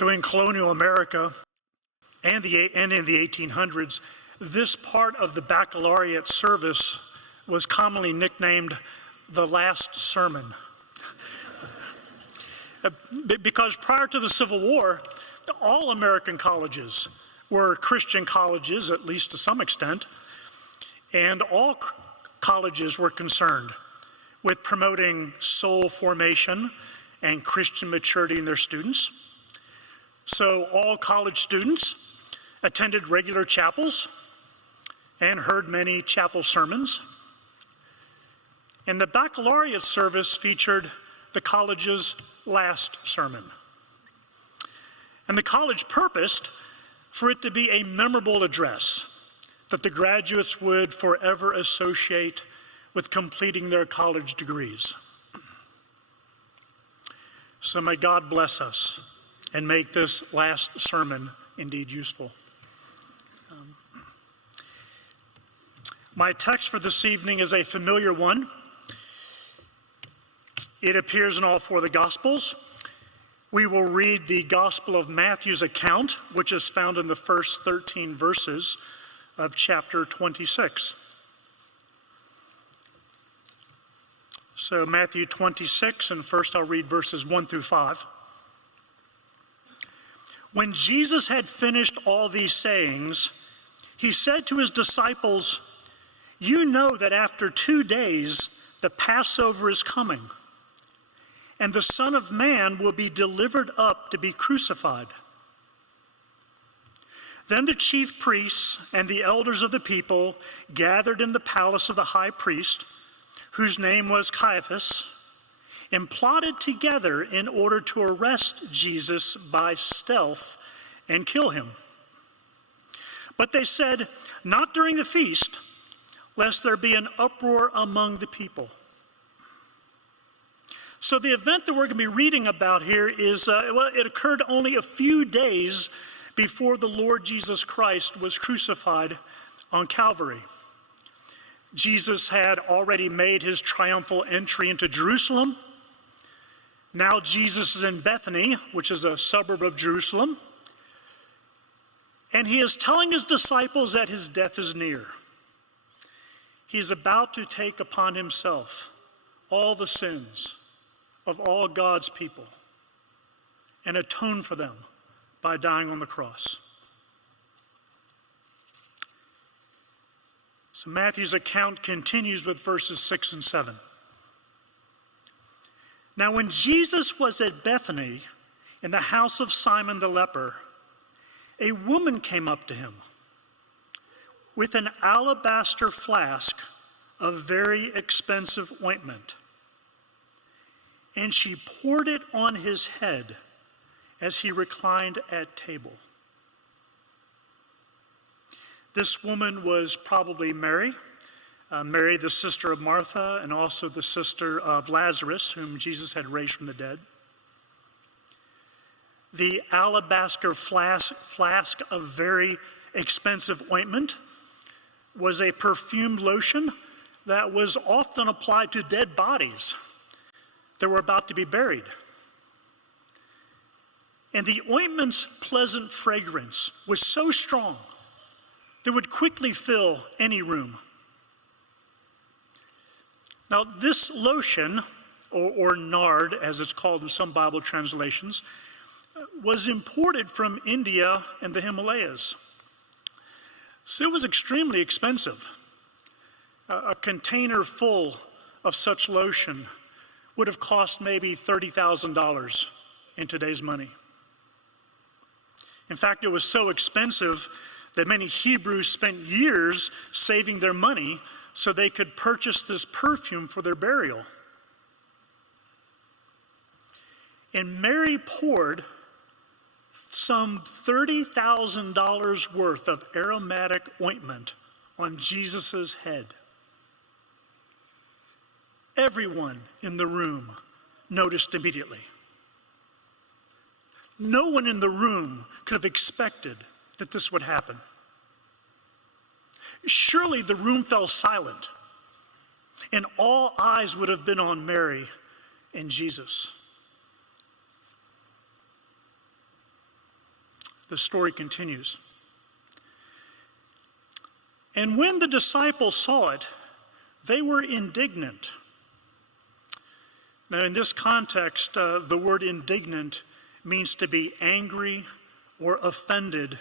So in colonial America and in the 1800s, this part of the baccalaureate service was commonly nicknamed the last sermon. Because prior to the Civil War, all American colleges were Christian colleges, at least to some extent, and all colleges were concerned with promoting soul formation and Christian maturity in their students. So all college students attended regular chapels and heard many chapel sermons. And the baccalaureate service featured the college's last sermon. And the college purposed for it to be a memorable address that the graduates would forever associate with completing their college degrees. So may God bless us and make this last sermon indeed useful. My text for this evening is a familiar one. It appears in all four of the Gospels. We will read the Gospel of Matthew's account, which is found in the first 13 verses of chapter 26. So Matthew 26, and first I'll read verses 1 through 5. When Jesus had finished all these sayings, he said to his disciples, "You know that after 2 days the Passover is coming, and the Son of Man will be delivered up to be crucified." Then the chief priests and the elders of the people gathered in the palace of the high priest, whose name was Caiaphas, and plotted together in order to arrest Jesus by stealth and kill him. But they said, "Not during the feast, lest there be an uproar among the people." So the event that we're going to be reading about here is, it occurred only a few days before the Lord Jesus Christ was crucified on Calvary. Jesus had already made his triumphal entry into Jerusalem. Now Jesus is in Bethany, which is a suburb of Jerusalem, and he is telling his disciples that his death is near. He is about to take upon himself all the sins of all God's people and atone for them by dying on the cross. So Matthew's account continues with verses 6 and 7. Now when Jesus was at Bethany in the house of Simon the leper, a woman came up to him with an alabaster flask of very expensive ointment, and she poured it on his head as he reclined at table. This woman was probably Mary, Mary the sister of Martha, and also the sister of Lazarus, whom Jesus had raised from the dead. The alabaster flask of very expensive ointment was a perfumed lotion that was often applied to dead bodies that were about to be buried. And the ointment's pleasant fragrance was so strong that it would quickly fill any room. Now, this lotion, or nard, as it's called in some Bible translations, was imported from India and the Himalayas. So it was extremely expensive. A container full of such lotion would have cost maybe $30,000 in today's money. In fact, it was so expensive that many Hebrews spent years saving their money so they could purchase this perfume for their burial. And Mary poured some $30,000 worth of aromatic ointment on Jesus' head. Everyone in the room noticed immediately. No one in the room could have expected that this would happen. Surely the room fell silent, and all eyes would have been on Mary and Jesus. The story continues. And when the disciples saw it, they were indignant. Now, in this context, the word indignant means to be angry or offended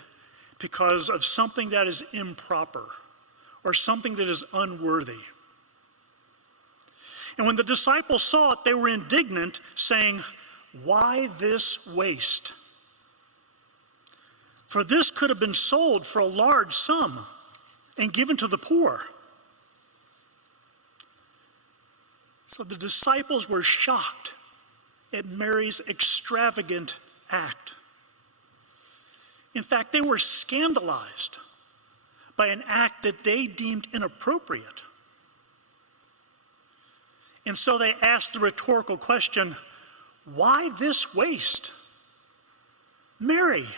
because of something that is improper or something that is unworthy. And when the disciples saw it, they were indignant, saying, "Why this waste? For this could have been sold for a large sum and given to the poor." So the disciples were shocked at Mary's extravagant act. In fact, they were scandalized by an act that they deemed inappropriate. And so they asked the rhetorical question, "Why this waste? Mary,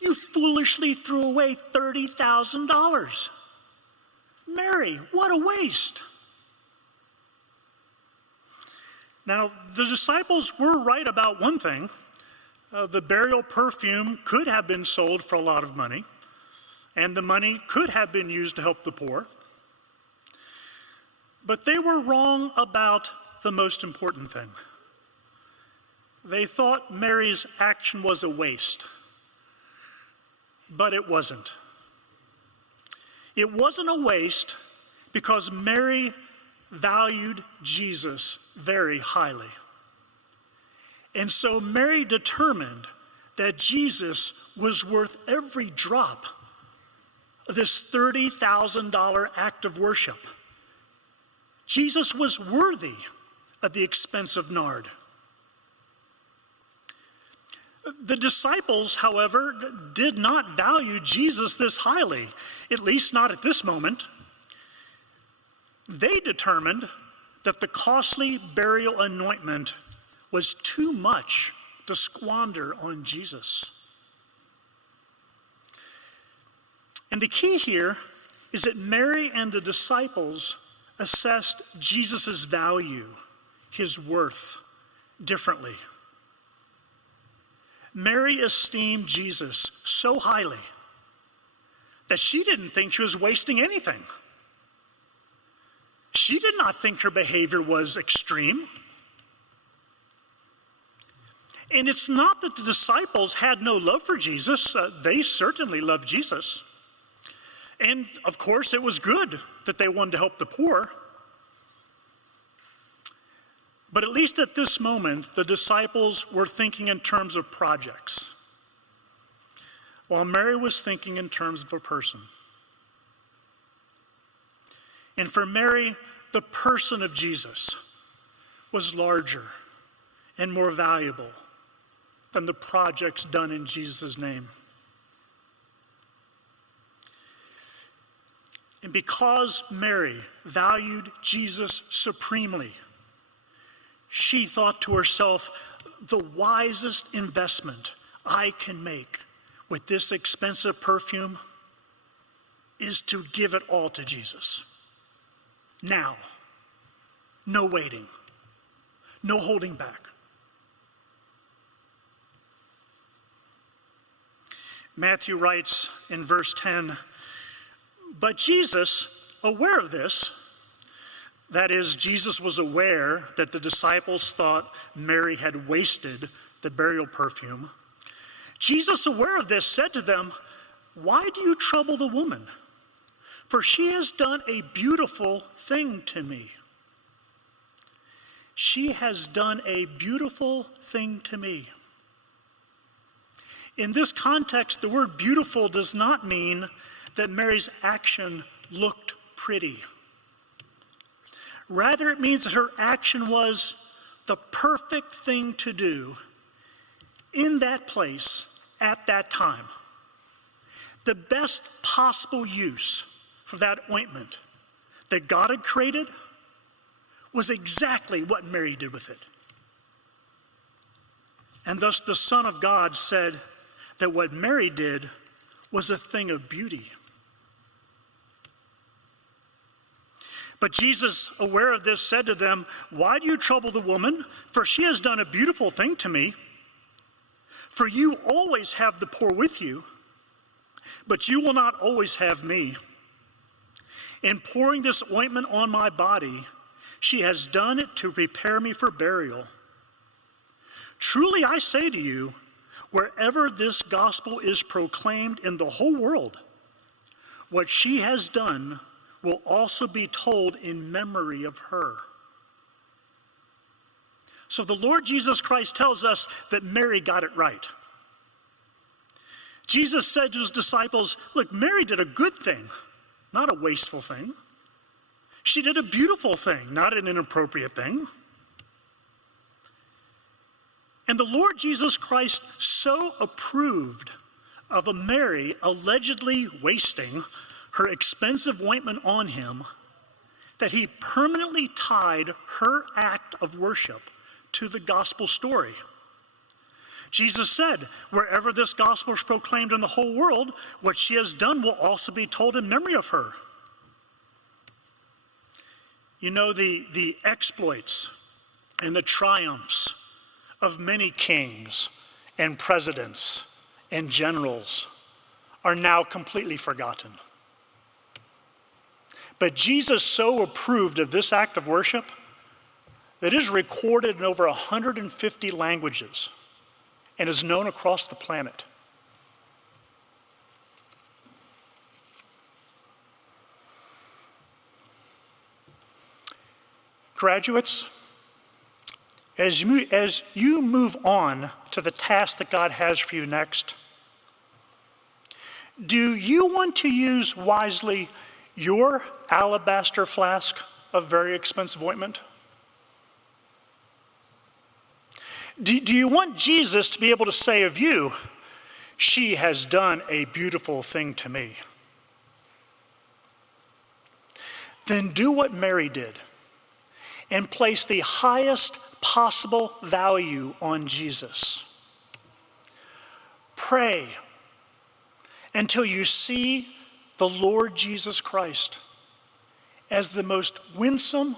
you foolishly threw away $30,000. Mary, what a waste." Now, the disciples were right about one thing. The burial perfume could have been sold for a lot of money, and the money could have been used to help the poor. But they were wrong about the most important thing. They thought Mary's action was a waste, but it wasn't. It wasn't a waste because Mary valued Jesus very highly. And so Mary determined that Jesus was worth every drop of this $30,000 act of worship. Jesus was worthy of the expensive nard. The disciples, however, did not value Jesus this highly, at least not at this moment. They determined that the costly burial anointment was too much to squander on Jesus. And the key here is that Mary and the disciples assessed Jesus' value, his worth, differently. Mary esteemed Jesus so highly that she didn't think she was wasting anything. She did not think her behavior was extreme. And it's not that the disciples had no love for Jesus. They certainly loved Jesus. And of course, it was good that they wanted to help the poor. But at least at this moment, the disciples were thinking in terms of projects, while Mary was thinking in terms of a person. And for Mary, the person of Jesus was larger and more valuable than the projects done in Jesus' name. And because Mary valued Jesus supremely, she thought to herself, the wisest investment I can make with this expensive perfume is to give it all to Jesus. Now. No waiting. No holding back. Matthew writes in verse 10, "But Jesus, aware of this," that is, Jesus was aware that the disciples thought Mary had wasted the burial perfume. Jesus, aware of this, said to them, "Why do you trouble the woman? For she has done a beautiful thing to me." She has done a beautiful thing to me. In this context, the word beautiful does not mean that Mary's action looked pretty. Rather, it means that her action was the perfect thing to do in that place at that time. The best possible use for that ointment that God had created was exactly what Mary did with it. And thus the Son of God said that what Mary did was a thing of beauty. But Jesus, aware of this, said to them, "Why do you trouble the woman? For she has done a beautiful thing to me. For you always have the poor with you, but you will not always have me. In pouring this ointment on my body, she has done it to prepare me for burial. Truly I say to you, wherever this gospel is proclaimed in the whole world, what she has done will also be told in memory of her. So the Lord Jesus Christ tells us that Mary got it right. Jesus said to his disciples, look, Mary did a good thing, not a wasteful thing. She did a beautiful thing, not an inappropriate thing. And the Lord Jesus Christ so approved of a Mary allegedly wasting her expensive ointment on him that he permanently tied her act of worship to the gospel story. Jesus said, wherever this gospel is proclaimed in the whole world, what she has done will also be told in memory of her. You know, the exploits and the triumphs of many kings and presidents and generals are now completely forgotten. But Jesus so approved of this act of worship that it is recorded in over 150 languages and is known across the planet. Graduates, as you move on to the task that God has for you next, do you want to use wisely your alabaster flask of very expensive ointment? Do you want Jesus to be able to say of you, she has done a beautiful thing to me? Then do what Mary did and place the highest possible value on Jesus. Pray until you see the Lord Jesus Christ as the most winsome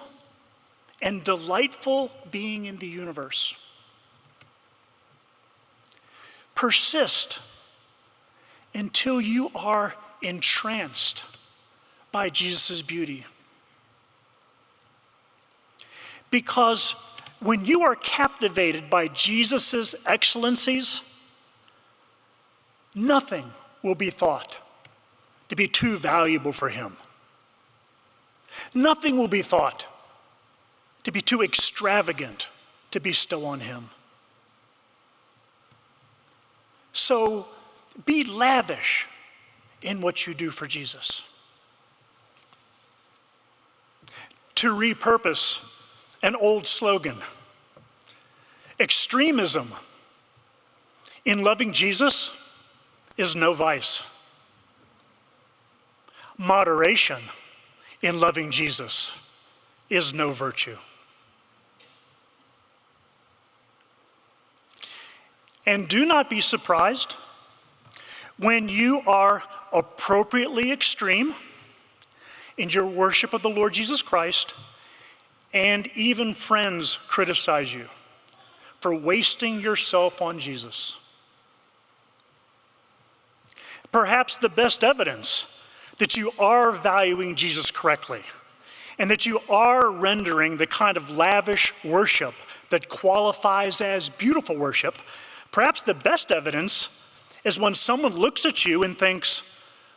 and delightful being in the universe. Persist until you are entranced by Jesus' beauty. Because when you are captivated by Jesus' excellencies, nothing will be thought to be too valuable for him. Nothing will be thought to be too extravagant to bestow on him. So be lavish in what you do for Jesus. To repurpose an old slogan, extremism in loving Jesus is no vice. Moderation in loving Jesus is no virtue. And do not be surprised when you are appropriately extreme in your worship of the Lord Jesus Christ, and even friends criticize you for wasting yourself on Jesus. Perhaps the best evidence that you are valuing Jesus correctly and that you are rendering the kind of lavish worship that qualifies as beautiful worship, perhaps the best evidence is when someone looks at you and thinks,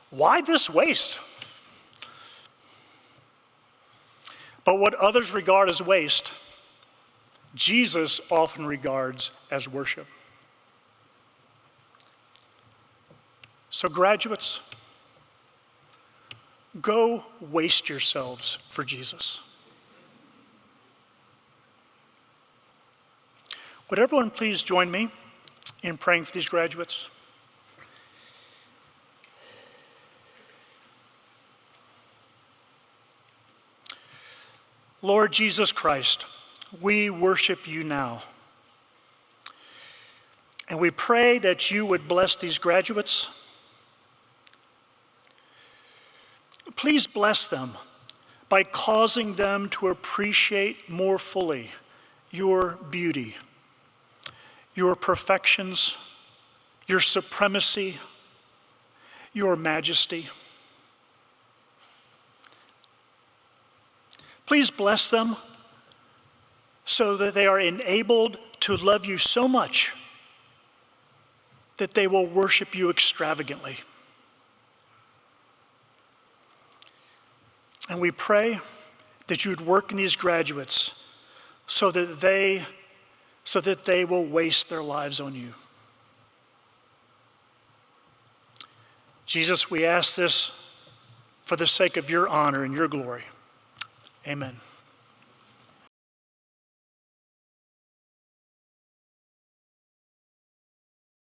why this waste? But what others regard as waste, Jesus often regards as worship. So graduates, go waste yourselves for Jesus. Would everyone please join me in praying for these graduates? Lord Jesus Christ, we worship you now. And we pray that you would bless these graduates. Please bless them by causing them to appreciate more fully your beauty, your perfections, your supremacy, your majesty. Please bless them so that they are enabled to love you so much that they will worship you extravagantly. And we pray that you would work in these graduates so that they will waste their lives on you. Jesus, we ask this for the sake of your honor and your glory. Amen.